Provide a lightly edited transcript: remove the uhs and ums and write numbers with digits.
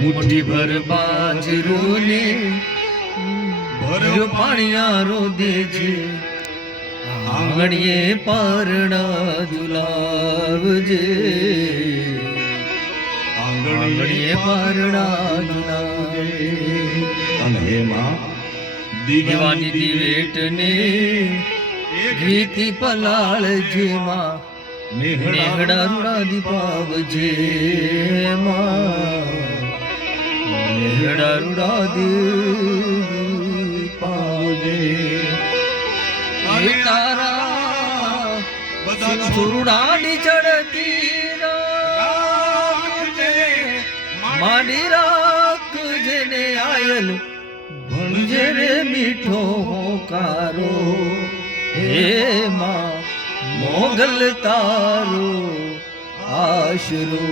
મુઠ્ઠી ભર બાજરો ને ભર્યો પાણિયારો દેજે આંગણીએ પરણા ઝુલાવજે આંગણીએ પરણા ઝુલાવજે અને હે માં દીવાની દિવેટ ને ગીતી પલાળ જેમાં નેહડા રૂડા દીપાવજે માં નેહડા રૂડા દીપાવજે તારા સુરડાની ચડતી રાખજે માડી રાખજે ને આયલ ભણજે રે મીઠો હોકારો હે માં મોગલ તારો આશરો